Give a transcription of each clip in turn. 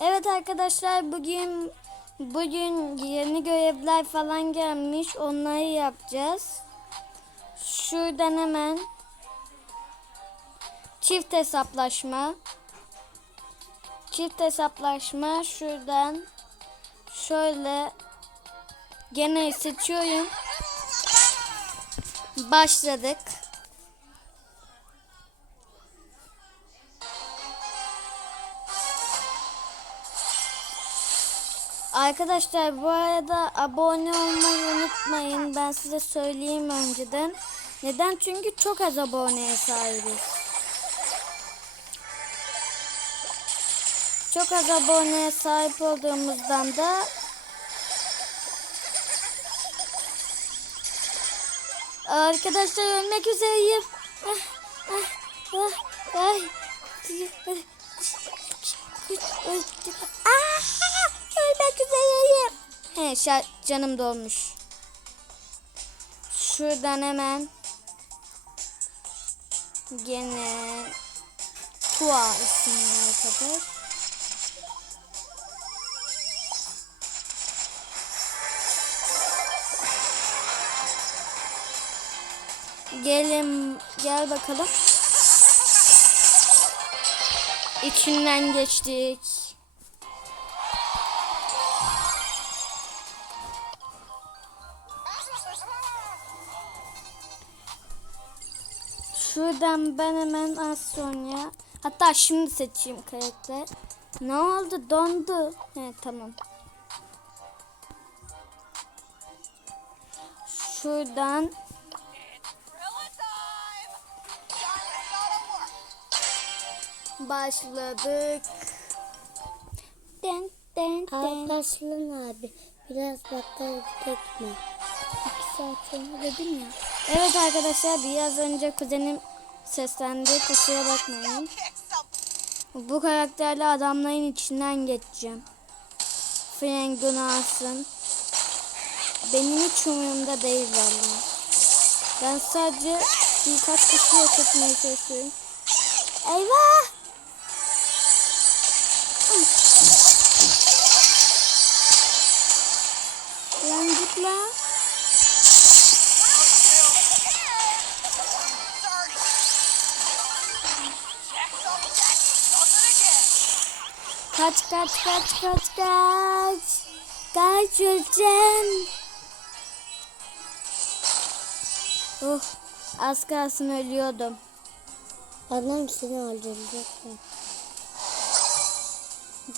Evet arkadaşlar bugün bugün yeni görevler falan gelmiş. Onları yapacağız. Şuradan hemen çift hesaplaşma. Çift hesaplaşma şuradan şöyle gene seçiyorum. Başladık. Arkadaşlar bu arada abone olmayı unutmayın. Ben size söyleyeyim önceden. Neden? Çünkü çok az aboneye sahibiz. Çok az aboneye sahip olduğumuzdan da Arkadaşlar ölmek üzereyim. Ah, ah, ah, ay. Ah, ölmek üzereyim. He, canım dolmuş. Şuradan hemen gene Tua isimli arkadaş. Gelin gel bakalım. İçinden geçtik. Şuradan ben hemen az sonra hatta şimdi seçeyim karakter. Ne oldu? Dondu. He tamam. Şuradan başladık. Den den den. Alparslan abi biraz bakkal tekme. İki saat sonra dedim ya. Evet arkadaşlar biraz önce kuzenim seslendi. Kusura bakmayın. Bu karakterle adamların içinden geçeceğim. Frank Gunnarsson. Benim hiç umurumda değil vallahi. Ben sadece birkaç kişi yok etmeye çalışıyorum. Eyvah! Kaç kaç kaç kaç kaç. Kaç öleceğim. Oh, az kalsın ölüyordum. Adam seni öldürecek mi?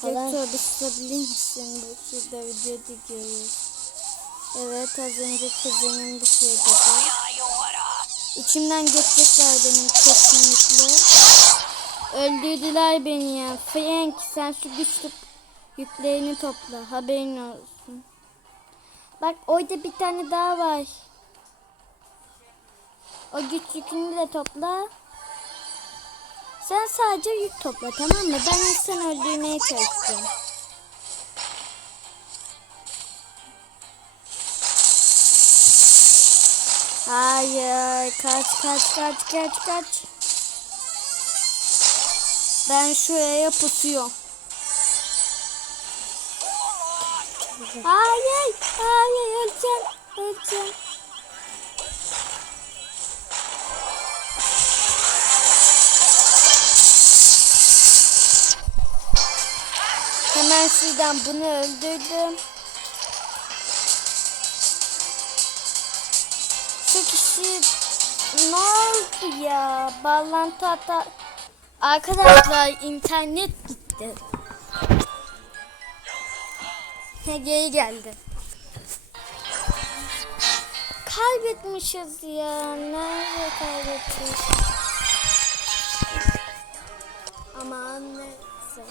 Sordu susabilir misin? Bu şurada video çekiyoruz. Evet az önce kuzenim bir şey dedi. İçimden geçecekler benim kesinlikle. Öldürdüler beni ya. Frank sen şu güçlü yüklerini topla. Haberin olsun. Bak orada bir tane daha var. O güç yükünü de topla. Sen sadece yük topla tamam mı? Ben sen öldürmeye çalışacağım. Hayır. Kaç kaç kaç kaç kaç. Ben şuraya pusuyorum. Hayır. Hayır öleceğim. Öleceğim. Hemen şuradan bunu öldürdüm. Şu kişi ne oldu ya? Bağlantı hata. Arkadaşlar internet gitti. He geri geldi. Kaybetmişiz ya. Nerede kaybettik? Aman neyse.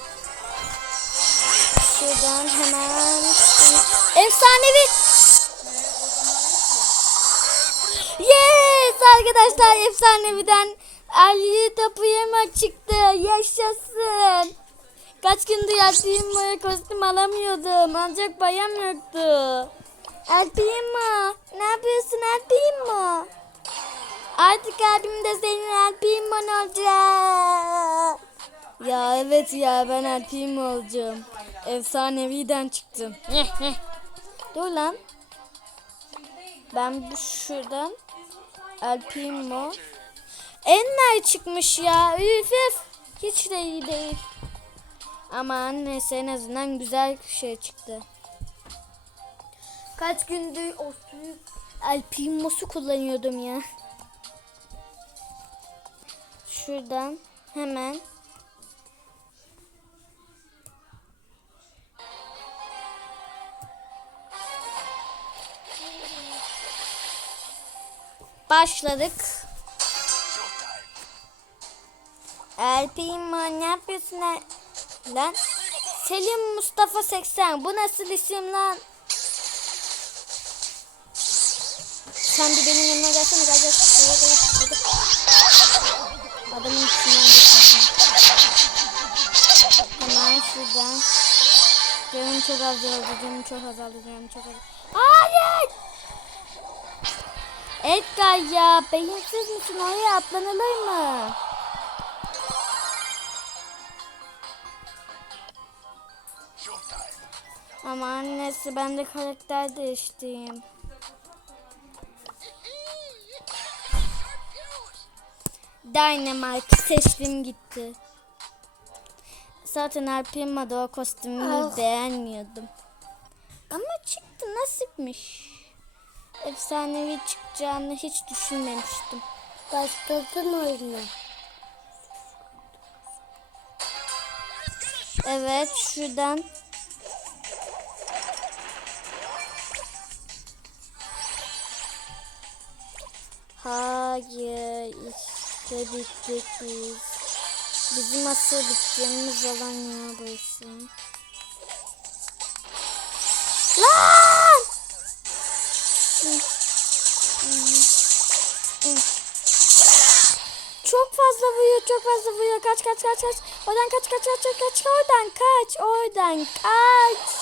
Şuradan hemen efsanevi Yes arkadaşlar efsaneviden 50 tapu yema çıktı. Yaşasın. Kaç gündür Elpiyema kostüm alamıyordum. Ancak bayam yoktu. Elpiyema ne yapıyorsun Elpiyema Artık abim de senin Elpiyema olacak? Ya evet ya ben Elpiyema olacağım. Efsaneviden çıktım. Dur lan. Ben şuradan El Primo. Enler çıkmış ya. Üf üf. Hiç de iyi değil. Ama neyse en azından güzel bir şey çıktı. Kaç gündür o büyük El Primo'su kullanıyordum ya. Şuradan hemen başladık. El Primo ne yapıyorsun lan? Selim Mustafa 80 bu nasıl isim lan? Sen de benim yanıma gelsene gel gel. Gel, gel, gel. Adamın içinden geçmişim. Hemen şuradan. Canım çok azaldı, canım çok azaldı, canım çok azaldı. Hayır! Edgar ya, beyinsiz misin? Oraya atlanılır mı? Ama annesi ben de karakter değiştireyim. Dynamite seçtim gitti. Zaten Alpima'da o kostümü Ah. beğenmiyordum. Ama çıktı nasipmiş. Efsanevi çıkacağını hiç düşünmemiştim. Başladın oyunu. Evet şuradan. Hayır işte bittik biz. Bizim asıl biteceğimiz alan ya burası. Lan! Çok fazla vuruyor, çok fazla vuruyor. Kaç, kaç, kaç, kaç. Oradan kaç, kaç, kaç, kaç, kaç. Oradan kaç, oradan kaç.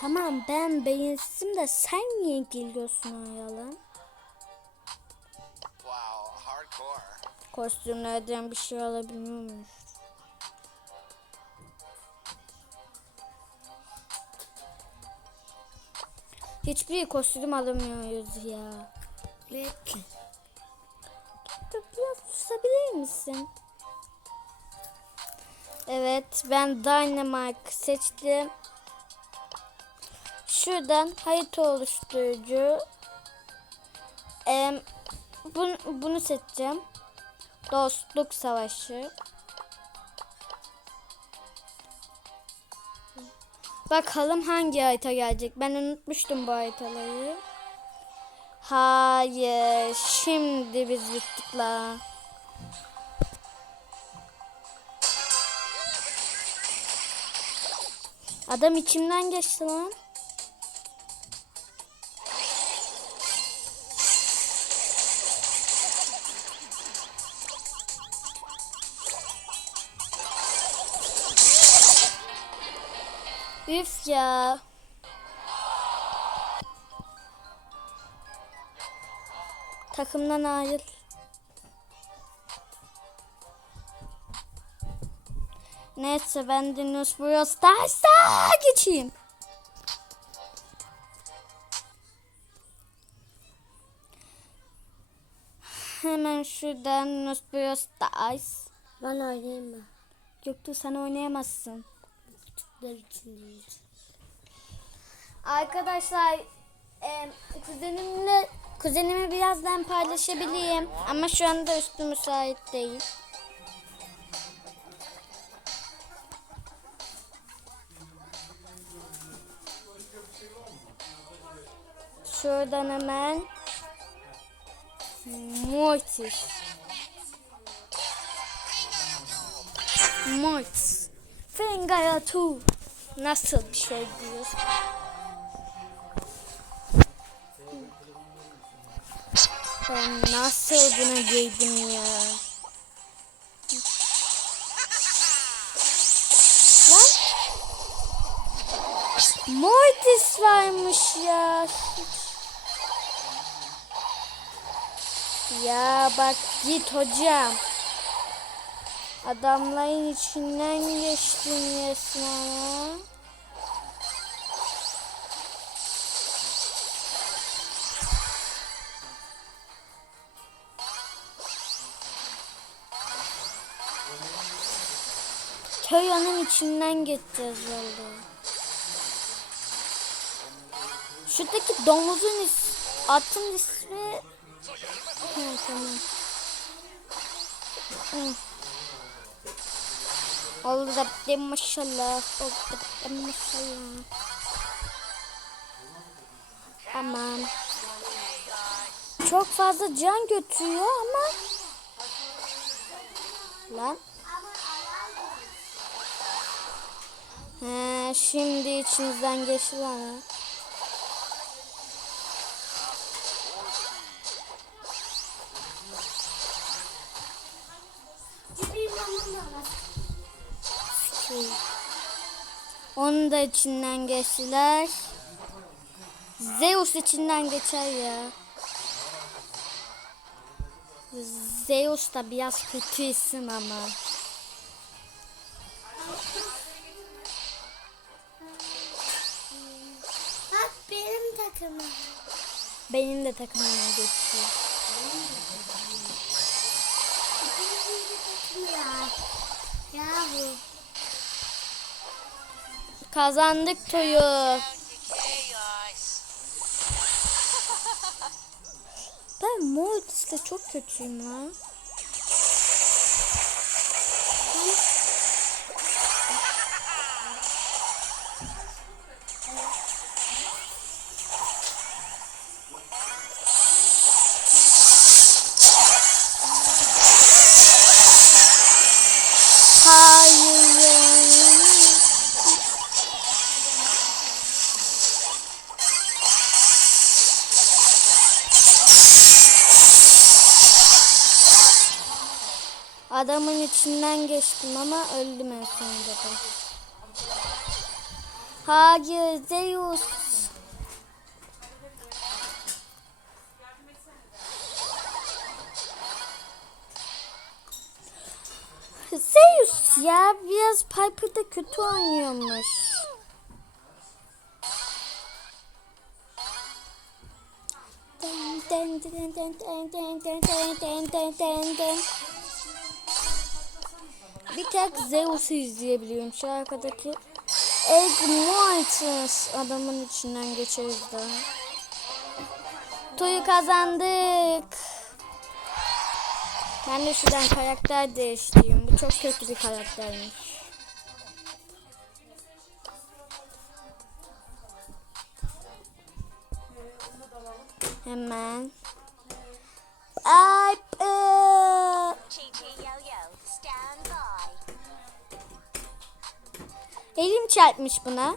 Tamam ben beyinsizim de sen niye geliyorsun oraya lan? Wow, hardcore. Kostümlerden bir şey alabiliyor muyuz? Hiçbir kostüm alamıyoruz ya. Bekle. Biraz susabilir misin? Evet ben Dynamite seçtim. Şuradan harita oluşturucu. Em, bunu, bunu seçeceğim. Dostluk savaşı. Bakalım hangi harita gelecek. Ben unutmuştum bu haritaları. Hayır. Şimdi biz bittik la. Adam içimden geçti lan. Üf ya. Takımdan ayrıl. Neyse ben de Nusburo Stars'a geçeyim. Hemen şuradan Nusburo Stars. Ben oynayayım mı? Göktuğ sen oynayamazsın. Küçükler için değil. Arkadaşlar e, kuzenimle kuzenimi birazdan paylaşabileyim ama şu anda üstü müsait değil. Şuradan hemen Mortis. Mortis. Fengaya 2. Nasıl bir şey diyorsun? Ben nasıl bunu giydim ya? Lan? Mortis varmış ya. Ya bak git hocam. Adamların içinden geçtin resmen. Köy onun içinden geçeceğiz yolda. Şuradaki domuzun is atın ismi Ha, tamam. Hı. Oldu da de maşallah. Oldu da de maşallah. Aman. Çok fazla can götürüyor ama. Lan. He, şimdi içimizden geçti lan. Onu da içinden geçtiler. Zeus içinden geçer ya. Zeus da biraz kötü isim ama. Bak benim takımım. Benim de takımıma geçti. Ya. Yahu. Kazandık toyu. Ben Mortis'te çok kötüyüm lan. Adamın içinden geçtim ama öldüm en sonunda da. Hayır Zeus. Zeus ya biraz Piper'da kötü oynuyormuş. Den, den, den, den, den, den, den, den, den, den, den. Bir tek Zeus'u izleyebiliyorum şu arkadaki. Egg Mortis adamın içinden geçeriz daha. Toyu kazandık. Ben de şuradan karakter değiştireyim. Bu çok kötü bir karaktermiş. Hemen. Ay, Elim çarpmış buna.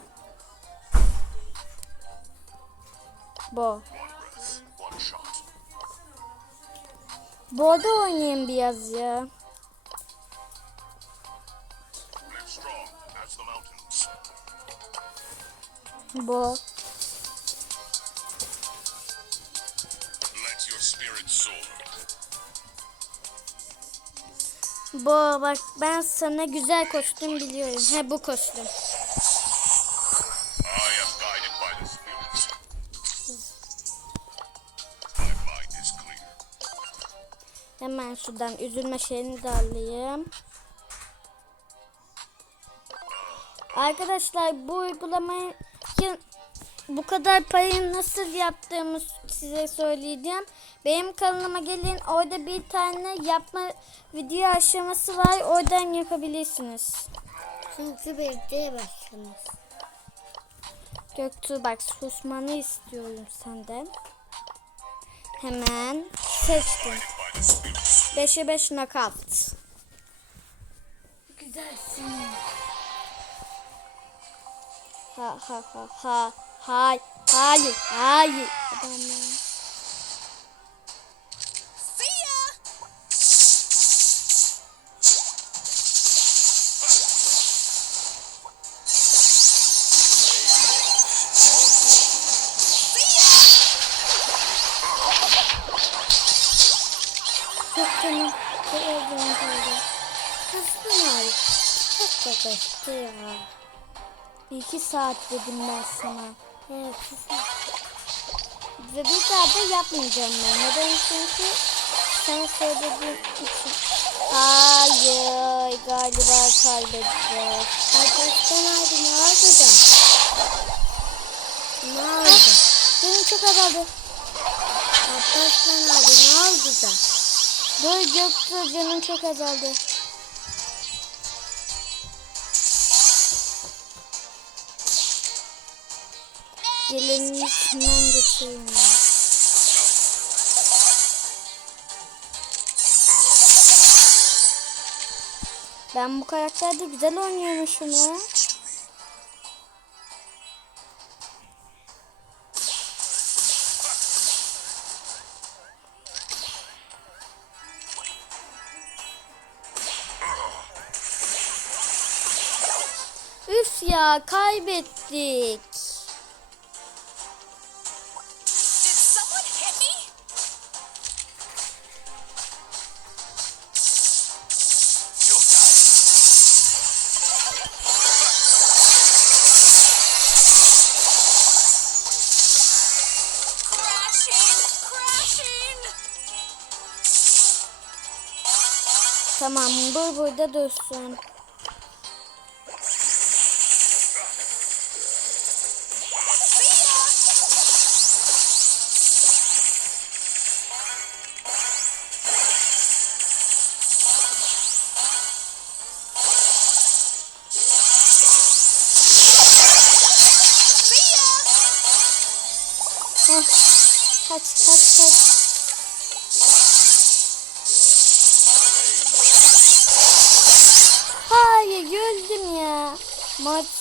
Bu. Borda oynayayım biraz ya. Bu. Let your spirit soar. Bu bak ben sana güzel kostüm biliyorum. He bu kostüm. Hemen şuradan üzülme şeyini de alayım. Arkadaşlar bu uygulamayı bu kadar parayı nasıl yaptığımı size söyleyeceğim. Benim kanalıma gelin orada bir tane yapma video aşaması var. Oradan yapabilirsiniz. Çünkü birlikte başlamış. Göktuğ bak susmanı istiyorum senden. Hemen seçtim. By the spirits. 5'e 5 knockout. Güzelsin. Ha ha ha ha. Hay, hayır, hayır. Adamlar. Yakıştı ya. İki saat dedim ben sana. Evet. Ve bir daha da yapmayacağım ben. Neden? Çünkü sen söylediğin için. Hayır. Galiba kaybedeceğiz. Arkadaşlar abi ne oldu da? Ne oldu? Benim çok azaldı. Arkadaşlar abi ne oldu da? Göktuğ canım çok azaldı. Gelinin içinden. Ben bu karakterde güzel oynuyormuşum ya. Üf ya kaybettik. Tamam bu burada dursun.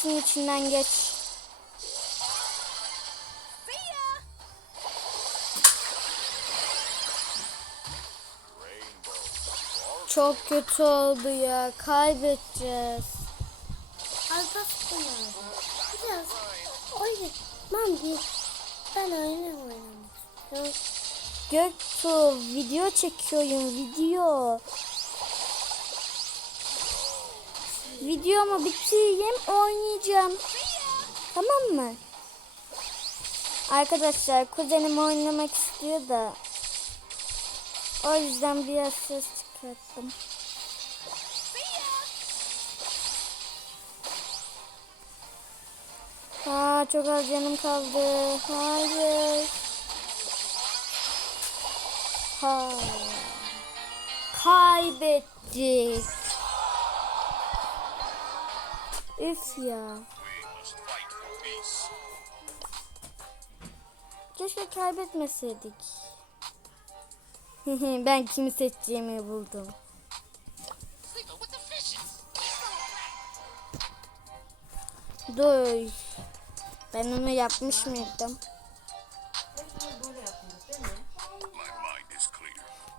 Martısın içinden geç. Çok kötü oldu ya. Kaybedeceğiz. Arkadaşlar abi. Biraz oyun. Mami ben istiyorum. Göktuğ video çekiyorum video. Videomu bitireyim oynayacağım. Tamam mı? Arkadaşlar kuzenim oynamak istiyor da. O yüzden biraz ses çıkarttım. Aa çok az canım kaldı. Hayır. Hayır. Kaybettik. Üf ya. Keşke kaybetmeseydik. ben kimi seçeceğimi buldum. Dur. Ben onu yapmış mıydım?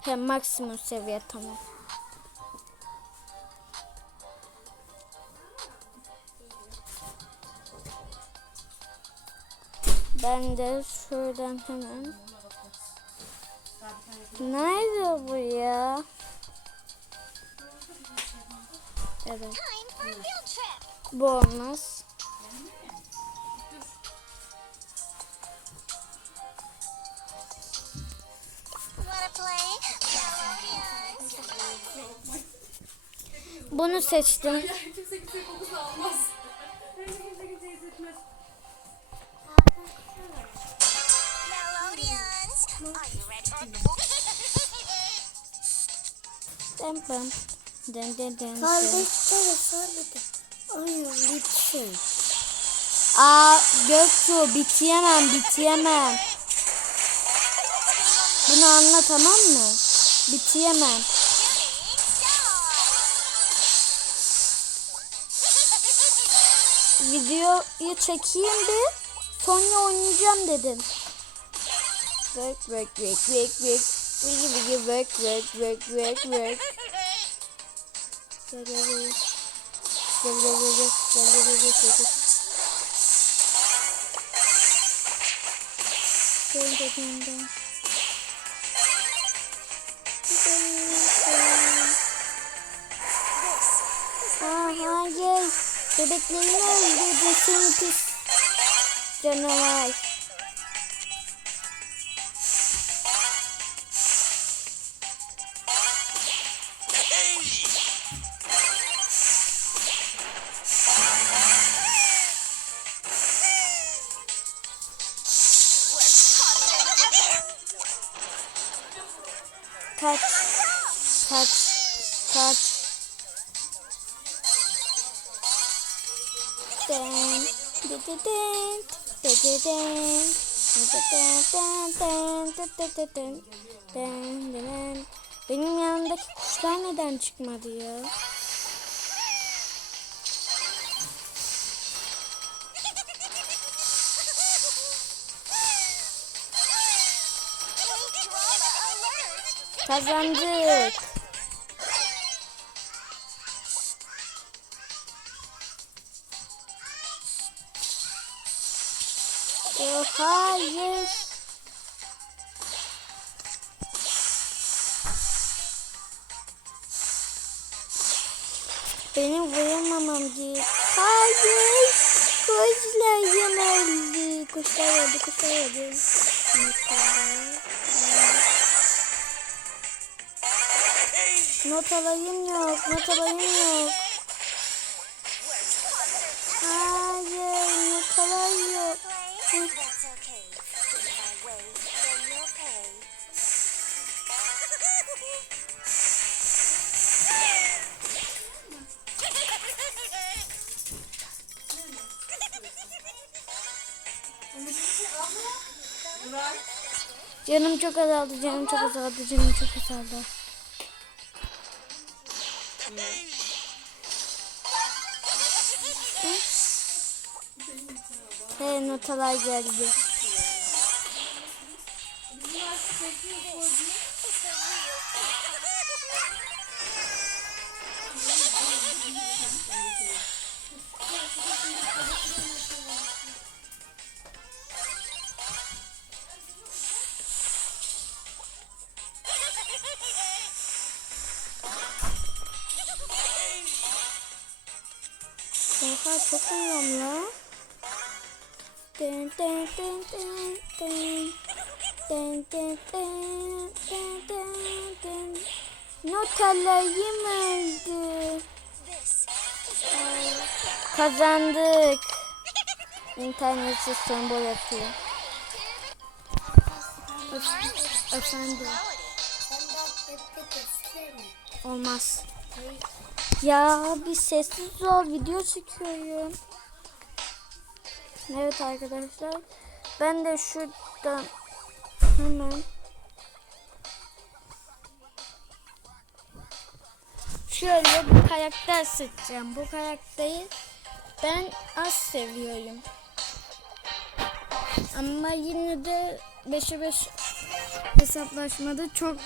Hem maksimum seviye tamam. Ben de şuradan hemen. Nerede bu ya? Evet. Bu olmaz. Bunu seçtim. Bam bam. Den den den. den. Kardeşleri sadece oyun bitsin. Aa Göktuğ bitiyemem bitiyemem. Bunu anla tamam mı? Bitiyemem. Videoyu çekeyim bir. Sonra oynayacağım dedim. Work work work work work. Bilgi bilgi bek bek bek bek bek. Gel gel gel. Gel gel gel gel. Gel gel gel gel. Gel gel gel gel. Benim yanımdaki kuşlar neden çıkmadı ya? Kazandık. Hayır. Benim vurulmamam gerek. Hayır. Kuşlarım öldü. Kuşlar öldü. Kuşlar öldü. Not alayım yok. Not alayım yok. Çok azaldı. Canım çok azaldı. Canım çok azaldı. He notalar geldi. Notalarım öldü. Kazandık. İnternetsiz sembol yapıyor. Efendim. Olmaz. Ya bir sessiz ol video çekiyorum. Evet arkadaşlar. Ben de şuradan hemen şöyle bir karakter seçeceğim. Bu karakteri ben az seviyorum. Ama yine de 5'e 5 hesaplaşmada çok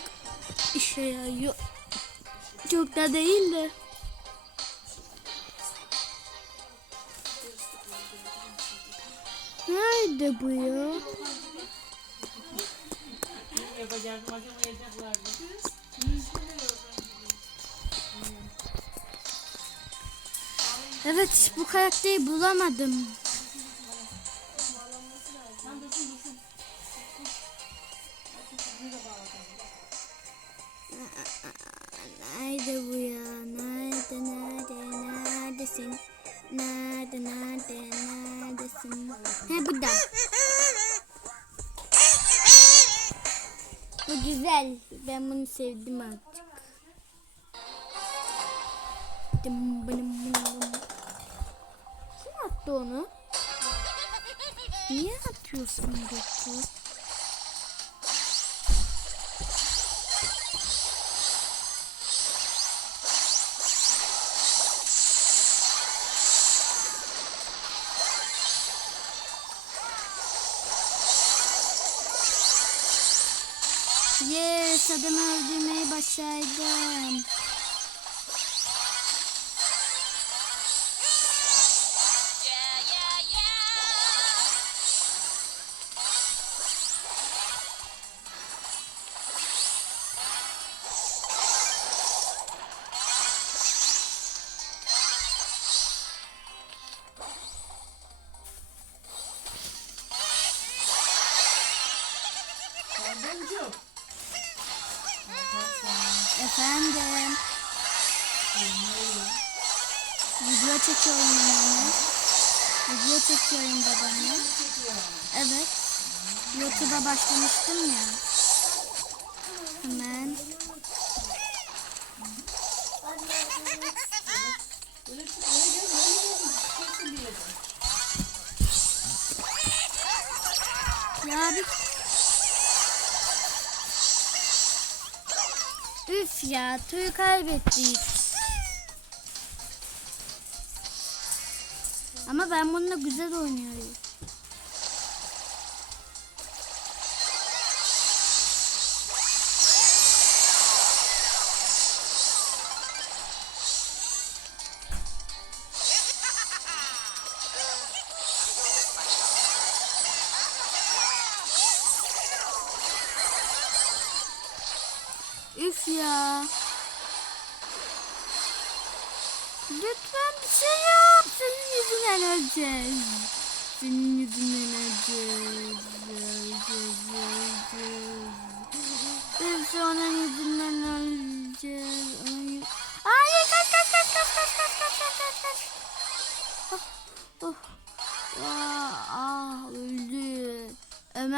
işe yarıyor. Çok da değil de. Nerede bu ya? Evet bu karakteri bulamadım. Nerede bu ya? Nerede, nerede, neredesin? Nerede, nerede, neredesin? He burada. Bu güzel. Ben bunu sevdim artık. Atıyorsun doktor? Yes, adamı öldürmeyi başardım. YouTube'a başlamıştım ya. Hemen. Ya bir... Üf ya tüyü kaybettik. Ama ben bununla güzel oynuyorum.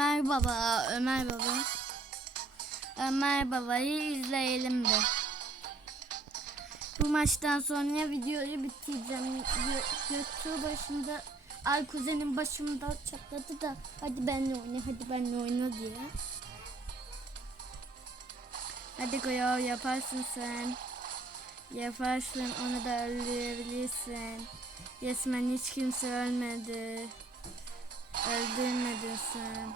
Ömer baba, Ömer baba. Ömer Baba'yı izleyelim de. Bu maçtan sonra videoyu bitireceğim. Gö- Göktuğ başında, Ay kuzenin başımda çatladı da hadi benle oyna, hadi benle oyna diye. Hadi Goyo yaparsın sen. Yaparsın onu da öldürebilirsin. Resmen hiç kimse ölmedi. Öldürmedin sen.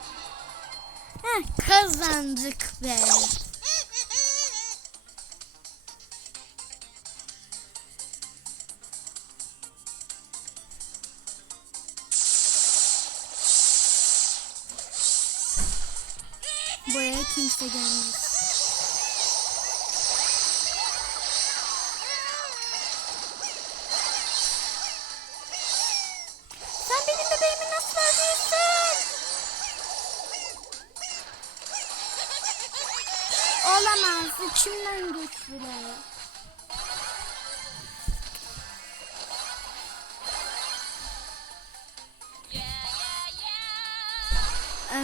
Kazandık be. Buraya kimse gelmez.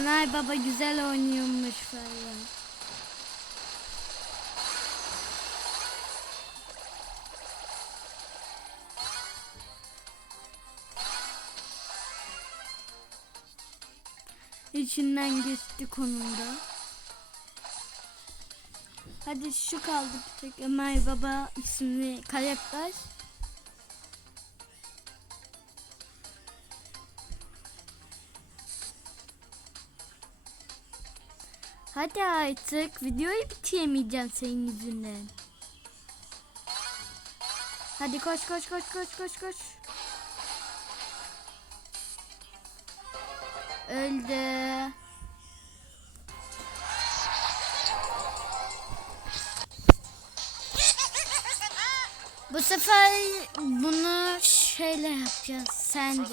Ömer baba güzel oynuyormuş falan. İçinden geçti konumda. Hadi şu kaldı bir tek Ömer Baba isimli karakter. Hadi artık videoyu bitiremeyeceğim senin yüzünden. Hadi koş koş koş koş koş koş. Öldü. Bu sefer bunu şöyle yapacağız sen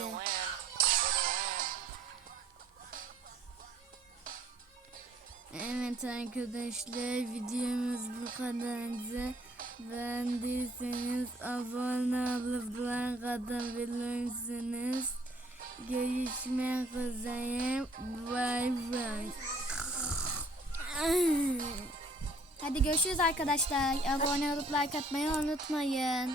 Evet arkadaşlar videomuz bu kadardı. Beğendiyseniz abone olup like atabilirsiniz. Görüşmek üzere. Bay bay. Hadi görüşürüz arkadaşlar. Abone olup like atmayı unutmayın.